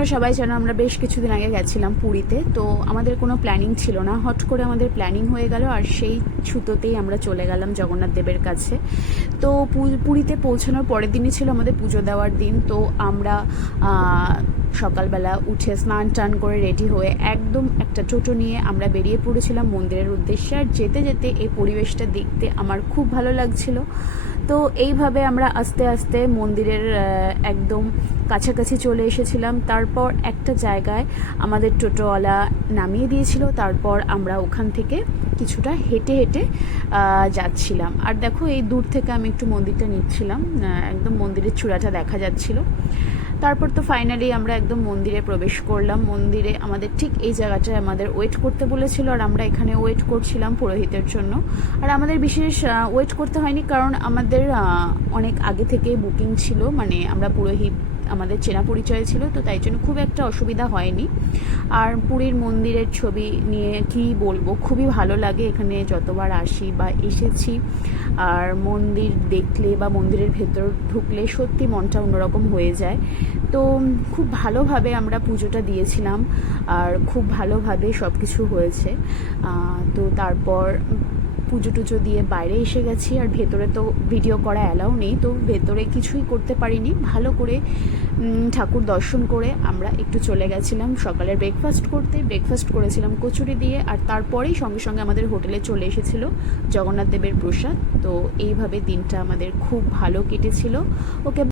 তোমরা সবাই জানো আমরা বেশ কিছুদিন আগে গেছিলাম পুরীতে। তো আমাদের কোনো প্ল্যানিং ছিল না, হট করে আমাদের প্ল্যানিং হয়ে গেল, আর সেই ছুতোতেই আমরা চলে গেলাম জগন্নাথ দেবের কাছে। তো পুরীতে পৌঁছানোর পরের দিনই ছিল আমাদের পুজো দেওয়ার দিন। তো আমরা সকালবেলা উঠে স্নান টান করে রেডি হয়ে একদম একটা টোটো নিয়ে আমরা বেরিয়ে পড়েছিলাম মন্দিরের উদ্দেশ্যে। আর যেতে যেতে এই পরিবেশটা দেখতে আমার খুব ভালো লাগছিল। তো এইভাবে আমরা আস্তে আস্তে মন্দিরের একদম কাছাকাছি চলে এসেছিলাম। তারপর একটা জায়গায় আমাদের টোটোওয়ালা নামিয়ে দিয়েছিল, তারপর আমরা ওখান থেকে কিছুটা হেঁটে হেঁটে যাচ্ছিলাম। আর দেখো এই দূর থেকে আমি একটু মন্দিরটা নিচ্ছিলাম, একদম মন্দিরের চূড়াটা দেখা যাচ্ছিল। তারপর তো ফাইনালি আমরা একদম মন্দিরে প্রবেশ করলাম। মন্দিরে আমাদের ঠিক এই জায়গাটায় আমাদের ওয়েট করতে বলেছিল, আর আমরা এখানে ওয়েট করছিলাম পুরোহিতের জন্য। আর আমাদের বিশেষ ওয়েট করতে হয়নি, কারণ আমাদের অনেক আগে থেকে বুকিং ছিল, মানে আমরা পুরোহিত আমাদের চেনা পরিচয় ছিল, তো তাই জন্য খুব একটা অসুবিধা হয়নি। আর পুরীর মন্দিরের ছবি নিয়ে কি বলবো, খুবই ভালো লাগে এখানে যতবার আসি বা এসেছি। আর মন্দির দেখলে বা মন্দিরের ভেতর ঢুকলে সত্যি মনটা অন্যরকম হয়ে যায়। তো খুব ভালোভাবে আমরা পুজোটা দিয়েছিলাম, আর খুব ভালোভাবে সব কিছু হয়েছে। তো তারপর পুজো টুজো দিয়ে বাইরে এসে গেছি। আর ভেতরে তো ভিডিও করা অ্যালাউ নেই, তো ভেতরে কিছুই করতে পারিনি। ভালো করে ঠাকুর দর্শন করে আমরা একটু চলে গেছিলাম সকালের ব্রেকফাস্ট করেছিলাম কচুরি দিয়ে। আর তারপরেই সঙ্গে সঙ্গে আমাদের হোটেলে চলে এসেছিলো জগন্নাথ দেবের প্রসাদ। তো এইভাবে দিনটা আমাদের খুব ভালো কেটেছিল। ওকে।